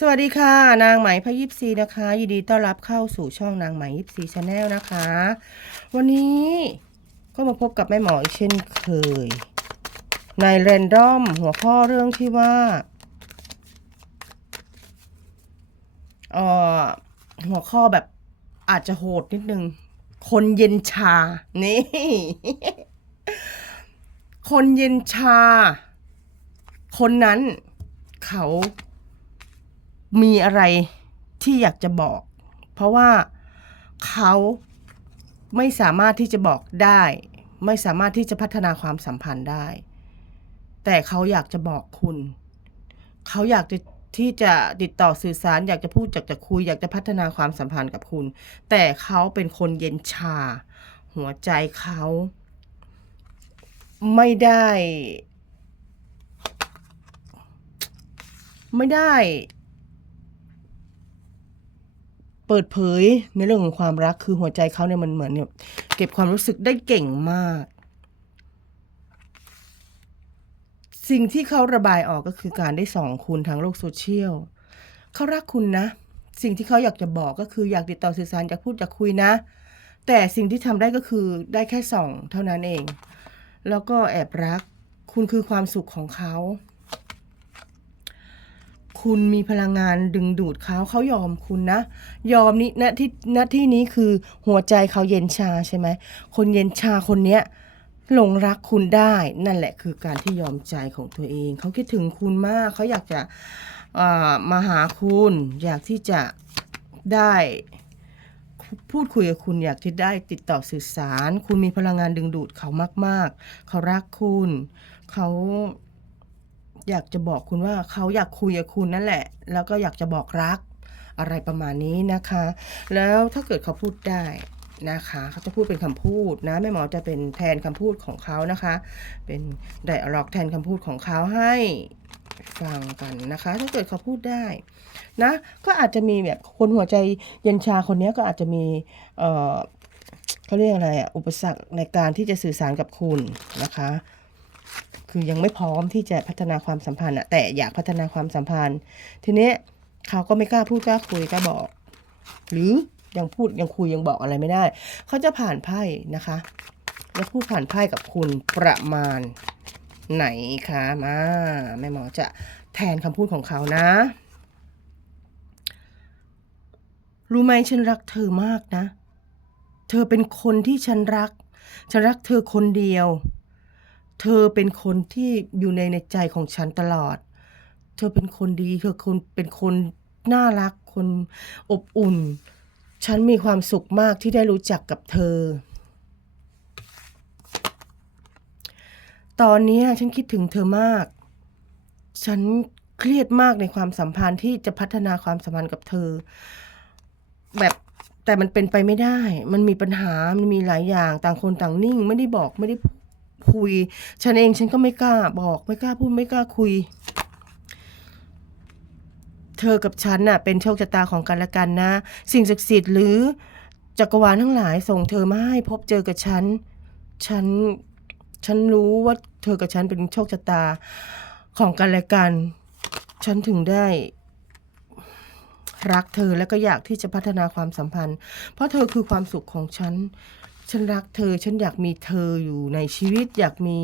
สวัสดีค่ะ นางไหมพยิบซีนะคะยินดีต้อนรับเข้าสู่ช่องนางไหมยิบซีชาแนลนะคะ วันนี้ก็มาพบกับแม่หมออีกเช่นเคย ในเรนดอมหัวข้อเรื่องที่ว่าเอ่อหัวข้อแบบอาจจะโหดนิดนึง คนเย็นชา นี่ คนเย็นชา คนนั้นเขา มีอะไรที่อยากจะบอก เพราะว่าเขาไม่สามารถที่จะบอกได้ ไม่สามารถที่จะพัฒนาความสัมพันธ์ได้ แต่เขาอยากจะบอกคุณ เขาอยากจะที่จะติดต่อสื่อสาร อยากจะพูดอยากจะคุย อยากจะพัฒนาความสัมพันธ์กับคุณ แต่เขาเป็นคนเย็นชา หัวใจเขา ไม่ได้ ไม่ได้ เปิดเผยในเรื่องของความรักคือหัวใจเขาเนี่ยมันเหมือนเนี่ยเก็บความรู้สึกได้เก่งมาก สิ่งที่เขาระบายออกก็คือการได้ส่องคุณทางโลกโซเชียลเขารักคุณนะ สิ่งที่เขาอยากจะบอกก็คืออยากติดต่อสื่อสารอยากพูดอยากคุยนะ แต่สิ่งที่ทำได้ก็คือได้แค่ส่องเท่านั้นเอง แล้วก็แอบรัก คุณคือความสุขของเขา คุณมีพลังงานดึงดูดเขาเขายอมคุณนะ ยอมนี่ณที่ณที่นี้คือหัวใจเขาเย็นชาใช่ไหมคนเย็นชาคนเนี้ยหลงรักคุณได้นั่นแหละคือการที่ยอมใจของตัวเอง เขาคิดถึงคุณมาก เขาอยากจะามาหาคุณ อยากที่จะได้พูดคุยกับคุณอยากที่ได้ติดต่อสื่อสาร คุณมีพลังงานดึงดูดเขามาก ๆ เขารักคุณ เขา อยากจะบอกคุณว่าเขาอยากคุยกับคุณนั่นแหละ แล้วก็อยากจะบอกรักอะไรประมาณนี้นะคะ แล้วถ้าเกิดเขาพูดได้นะคะเขาจะพูดเป็นคำพูดนะแม่หมอจะเป็นแทนคำพูดของเขานะคะ เป็นไดอะล็อกแทนคำพูดของเขาให้ฟังกันนะคะ ถ้าเกิดเขาพูดได้นะก็อาจจะมีแบบคนหัวใจเย็นชาคนนี้ก็อาจจะมีเออเขาเรียกอะไรอะอุปสรรคในการที่จะสื่อสารกับคุณนะคะ คือยังไม่พร้อมที่จะพัฒนาความสัมพันธ์อะแต่อยากพัฒนาความสัมพันธ์ ทีนี้เขาก็ไม่กล้าพูดกล้าคุยกล้าบอก หรือยังพูดยังคุยยังบอกอะไรไม่ได้ เขาจะผ่านไพ่นะคะจะพูดผ่านไพ่กับคุณประมาณไหนคะมาแม่หมอจะแทนคำพูดของเขานะ รู้ไหมฉันรักเธอมากนะ เธอเป็นคนที่ฉันรัก ฉันรักเธอคนเดียว เธอเป็นคนที่อยู่ในในใจของฉันตลอด เธอเป็นคนดีเธอคนเป็นคนน่ารัก คนอบอุ่น ฉันมีความสุขมากที่ได้รู้จักกับเธอ ตอนนี้ฉันคิดถึงเธอมาก ฉันเครียดมากในความสัมพันธ์ที่จะพัฒนาความสัมพันธ์กับเธอ แบบแต่มันเป็นไปไม่ได้ มันมีปัญหา มันมีหลายอย่าง ต่างคนต่างนิ่ง ไม่ได้บอกไม่ได้ คุย ฉันเองฉันก็ไม่กล้าบอกไม่กล้าพูดไม่กล้าคุย เธอกับฉันน่ะ เป็นโชคชะตาของกันและกันนะ สิ่งศักดิ์สิทธิ์หรือจักรวาลทั้งหลายส่งเธอมาให้พบเจอกับฉัน ฉัน ฉันรู้ว่าเธอกับฉันเป็นโชคชะตาของกันและกัน ฉันถึงได้ รักเธอและก็อยากที่จะพัฒนาความสัมพันธ์ เพราะเธอคือความสุขของฉัน ฉันรักเธอ ฉันอยากมีเธออยู่ในชีวิต อยากมี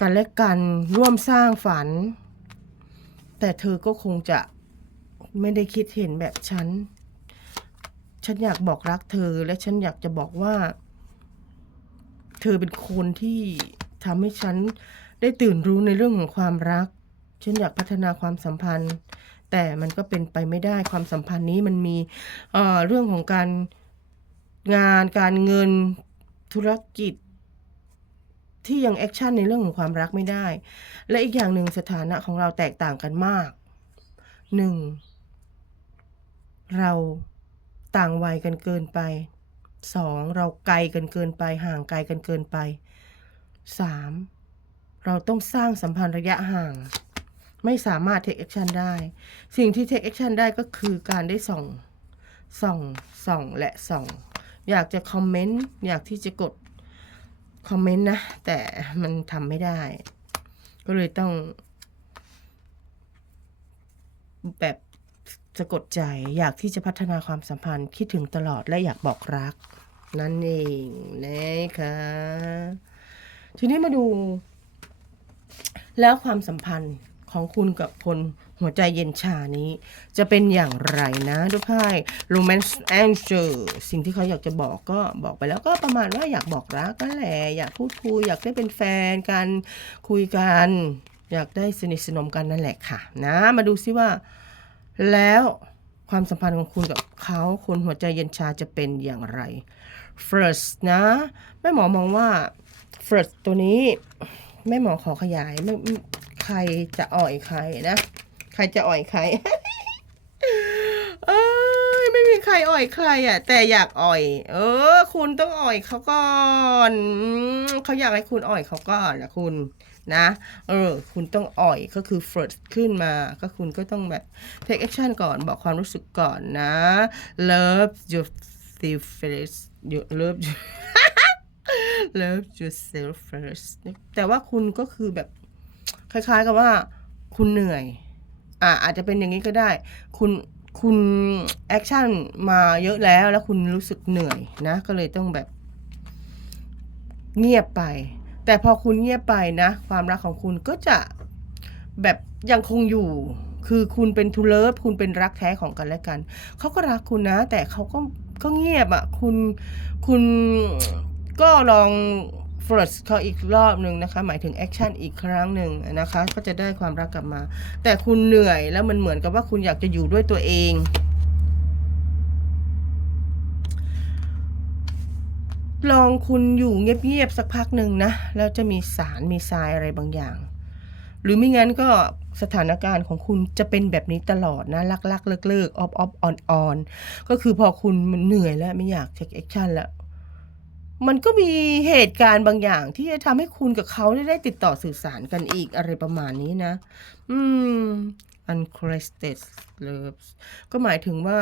กันและกันร่วมสร้างฝัน แต่เธอก็คงจะไม่ได้คิดเห็นแบบฉัน ฉันอยากบอกรักเธอและฉันอยากจะบอกว่า เธอเป็นคนที่ทำให้ฉันได้ตื่นรู้ในเรื่องของความรัก ฉันอยากพัฒนาความสัมพันธ์ แต่มันก็เป็นไปไม่ได้ความสัมพันธ์นี้มันมีเเรื่องของการ งานการเงินธุรกิจ ที่ยังแอคชั่นในเรื่องของความรักไม่ได้ และอีกอย่างหนึ่งสถานะของเราแตกต่างกันมากหนึ่งเราต่างวัยกันเกินไปสองเราไกลกันเกินไป ห่างไกลกันเกินไปสามเราต้องสร้างสัมพันธ์ระยะห่าง ไม่สามารถ take action ได้ สิ่งที่ take action ได้ก็คือการได้ส่องส่องส่องและส่อง อยากจะคอมเมนต์อยากที่จะกดคอมเมนต์นะ แต่มันทำไม่ได้ ก็เลยต้อง แบบสะกดใจอยากที่จะพัฒนาความสัมพันธ์ คิดถึงตลอดและอยากบอกรัก นั่นเองนะคะทีนี้มาดู แล้วความสัมพันธ์ ของคุณกับคนหัวใจเย็นชานี้ จะเป็นอย่างไรนะดูไพ่ Romance Angel สิ่งที่เขาอยากจะบอกก็บอกไปแล้วก็ประมาณว่าอยากบอกรักนั่นแหละ อยากพูดคุยอยากได้เป็นแฟนกันคุยกัน อยากได้สนิทสนมกันนั่นแหละค่ะ นะ มาดูซิว่า แล้วความสัมพันธ์ของคุณกับเขาคนหัวใจเย็นชาจะเป็นอย่างไร first นะแม่หมอมองว่า first ตัวนี้แม่หมอขอขยายไม่ ใครจะอ่อยใครนะ ใครจะอ่อยใครเอ้ยไม่มีใครอ่อยใครอะ แต่อยากอ่อย เออ คุณต้องอ่อยเขาก่อนเขาอยากให้คุณอ่อยเขาก่อนนะคุณนะเออคุณต้องอ่อยก็คือ first ขึ้นมาก็คุณก็ต้องแบบ take action ก่อนบอกความรู้สึกก่อนนะ love your self first you love you love yourself first แต่ว่าคุณก็คือแบบ คล้าย ๆ กับว่า คุณเหนื่อย อ่าอาจจะเป็นอย่างนี้ก็ได้ คุณคุณแอคชั่นมาเยอะแล้วแล้วคุณรู้สึกเหนื่อยนะ ก็เลยต้องแบบ เงียบไป แต่พอคุณเงียบไปนะ ความรักของคุณก็จะแบบยังคงอยู่ คือคุณเป็นทูเลิฟคุณเป็นรักแท้ของกันและกันเขาก็รักคุณนะ แต่เขาก็ก็เงียบอะ่ะ คุณคุณก็ลอง first เขาอีกรอบหนึ่งนะคะ หมายถึงแอคชั่นอีกครั้งหนึ่งนะคะ ก็จะได้ความรักกลับมา แต่คุณเหนื่อยแล้วมันเหมือนกับว่าคุณอยากจะอยู่ด้วยตัวเองลองคุณอยู่เงียบๆสักพักหนึ่งนะ แล้วจะมีสารมีทรายอะไรบางอย่าง หรือไม่งั้นก็สถานการณ์ของคุณจะเป็นแบบนี้ตลอดนะลักลักเลิกเลิกออฟออฟออนออนก็คือพอคุณมันเหนื่อยแล้วไม่อยากเทคแอคชั่นแล้ว มันก็มีเหตุการณ์บางอย่างที่จะทำให้คุณกับเขาได้ได้ติดต่อสื่อสารกันอีกอะไรประมาณนี้นะ อืม uncrested love ก็หมายถึงว่า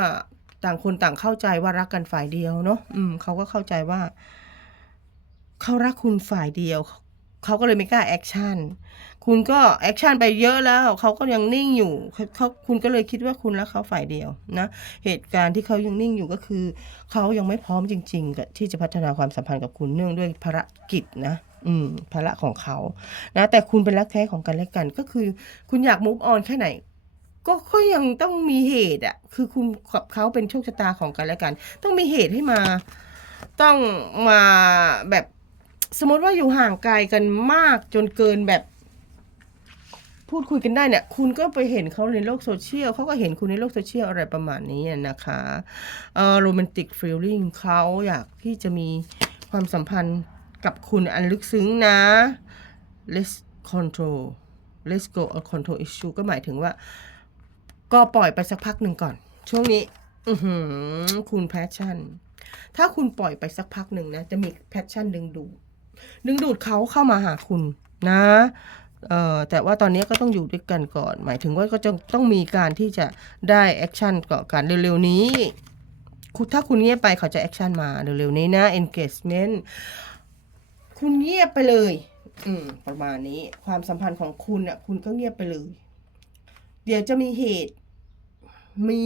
ต่างคนต่างเข้าใจว่ารักกันฝ่ายเดียวเนาะ อืม เขาก็เข้าใจว่า เขารักคุณฝ่ายเดียว เขาก็เลยไม่กล้าแอคชั่นคุณก็แอคชั่นไปเยอะแล้วเขาก็ยังนิ่งอยู่เขาคุณก็เลยคิดว่าคุณรักเขาฝ่ายเดียวนะเหตุการณ์ที่เขายังนิ่งอยู่ก็คือเขายังไม่พร้อมจริงๆกับที่จะพัฒนาความสัมพันธ์กับคุณเนื่องด้วยภารกิจนะอืมภาระของเขานะแต่คุณเป็นรักแท้ของกันและกันก็คือ คุณอยากมุฟออนแค่ไหนก็ก็ยังต้องมีเหตุอะคือคุณกับเขาเป็นโชคชะตาของกันและกัน ต้องมีเหตุให้มา ต้องมาแบบ สมมติว่าอยู่ห่างไกลกันมากจนเกินแบบ พูดคุยกันได้เนี่ย คุณก็ไปเห็นเขาในโลกโซเชียลเขาก็เห็นคุณในโลกโซเชียลอะไรประมาณนี้นะคะโรแมนติกฟีลลิ่งเขาอยากที่จะมีความสัมพันธ์กับคุณอันลึกซึ้งนะ let's control let's go or control issue ก็หมายถึงว่า ก็ปล่อยไปสักพักหนึ่งก่อน ช่วงนี้คุณแพชชั่น ถ้าคุณปล่อยไปสักพักหนึ่งนะ จะมีแพชชั่นดึงดูด ดึงดูดเขาเข้ามาหาคุณนะเอ่อแต่ว่าตอนนี้ก็ต้องอยู่ด้วยกันก่อน หมายถึงว่าก็จะต้องมีการที่จะได้แอคชั่นก่อกันเร็วๆนี้คุณถ้าคุณเงียบไปเขาจะแอคชั่นมาเร็วๆนี้นะ engagement คุณเงียบไปเลย อืม ประมาณนี้ ความสัมพันธ์ของคุณอะ คุณก็เงียบไปเลย เดี๋ยวจะมีเหตุ มี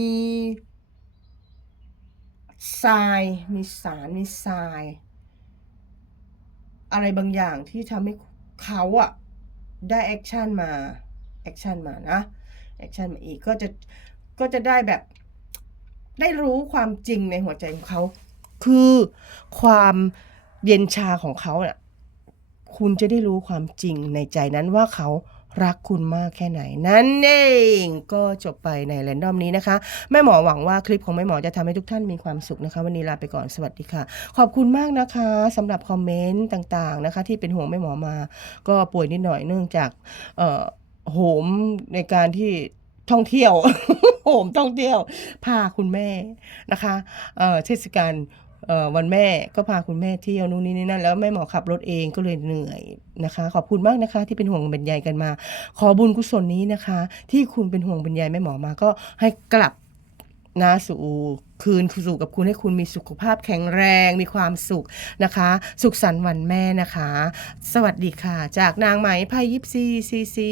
ทราย มีสาร มีทราย อะไรบางอย่างที่ทำให้เขาอะได้แอคชั่นมาแอคชั่นมานะแอคชั่นมาอีกก็จะก็จะได้แบบ ได้รู้ความจริงในหัวใจของเขา คือความเย็นชาของเขาเนี่ยคุณจะได้รู้ความจริงในใจนั้นว่าเขา รักคุณมากแค่ไหน นั่นเองก็จบไปในแรนดอมนี้นะคะ แม่หมอหวังว่าคลิปของแม่หมอจะทำให้ทุกท่านมีความสุขนะคะ วันนี้ลาไปก่อนสวัสดีค่ะ ขอบคุณมากนะคะสำหรับคอมเมนต์ต่างๆนะคะ ที่เป็นห่วงแม่หมอมา ก็ป่วยนิดหน่อยเนื่องจากเออโหมในการที่ท่องเที่ยวโหมท่องเที่ยว พาคุณแม่นะคะเออเทศกาล วันแม่ก็พาคุณแม่เที่ยวนู่นนี่นี่นั่นแล้วแม่หมอขับรถเองก็เลยเหนื่อยนะคะ ขอบคุณมากนะคะ ที่เป็นห่วงเป็นใยกันมา ขอบุญกุศลนี้นะคะ ที่คุณเป็นห่วงเป็นใยแม่หมอมาก็ให้กลับนะสู่คืนสู่กับคุณให้คุณมีสุขภาพแข็งแรงมีความสุขนะคะ สุขสันต์วันแม่นะคะ สวัสดีค่ะ จากนางไหมไพยิปซีซีซี